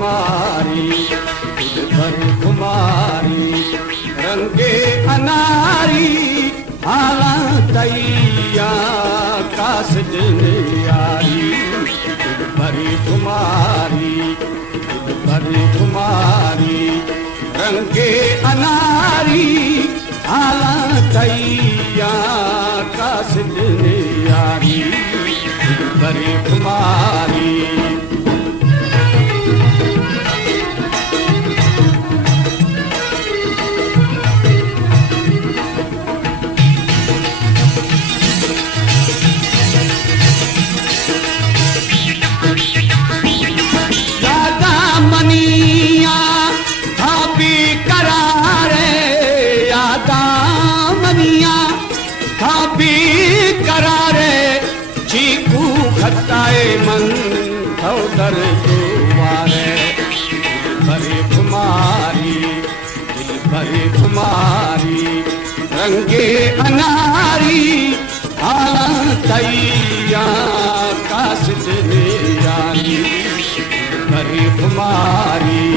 खुमारी दिल भर खुमारी रंगे अनारी हालात तैया कासिद यारी दिल भरी खुमारी दिल भरी खुमारी रंगे अनारी हालात तैया कासिद यारी दिल भरी खुमारी करारे चीकू खताए मन थोदर दुआरे दिल भरी खुमारी दिल भरी खुमारी रंगे अनारी हालात तैया कासिद यारी दिल भरी खुमारी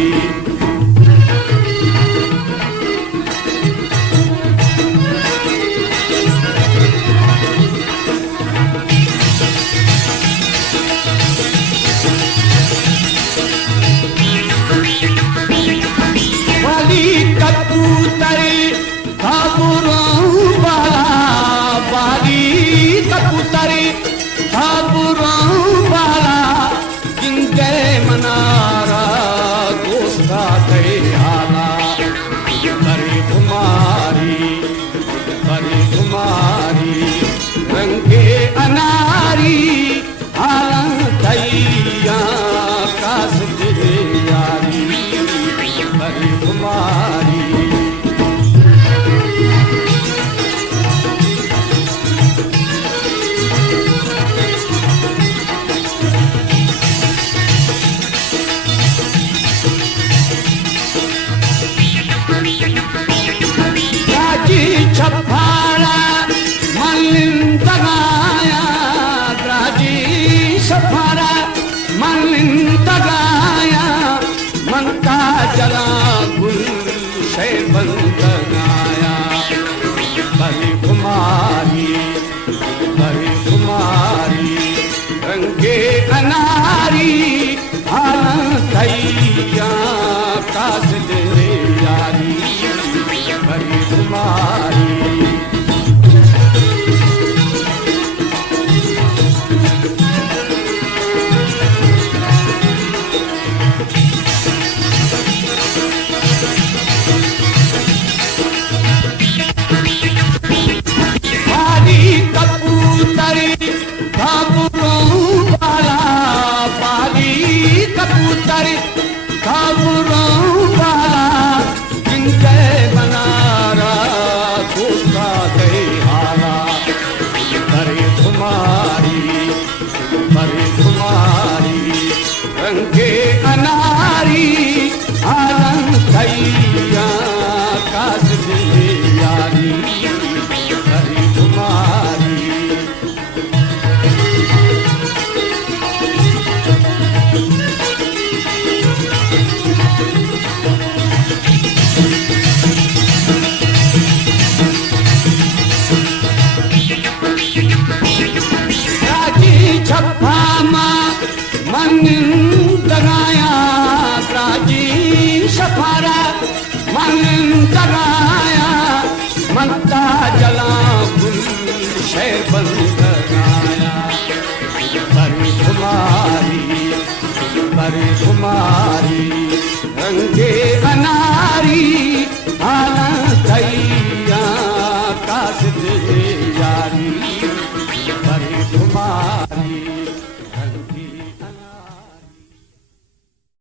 कबूतरी खाबुरों वाला बाली कबूतरी खाबुरों वाला जिनके मनारा दोस्ता गए आला दिल भरी खुमारी दिल भरी खुमारी रंगे अनारी हालात तैया कासिद यारी दिल भरी खुमारी छपारा मन तगाया राजी छपारा मन तगाया मन का जला गुल से बंद गाया भरी खुमारी भरी खुमारी रंगे अनारी हालात तैया कासिद यारी भरी खुमारी कबूतरी खाबुरों वाला जिनके बनारा दोस्ता गए आला दिल भरी खुमारी दिल भरी खुमारी रंगे अनारी हालात तैया कासिद यारी दिल भरी खुमारी छप्पा मन तगाया राजी सफारा मन तगाया मनता जला गुल शे बंद गाया दिल भरी खुमारी दिल भरी खुमारी रंगे अनारी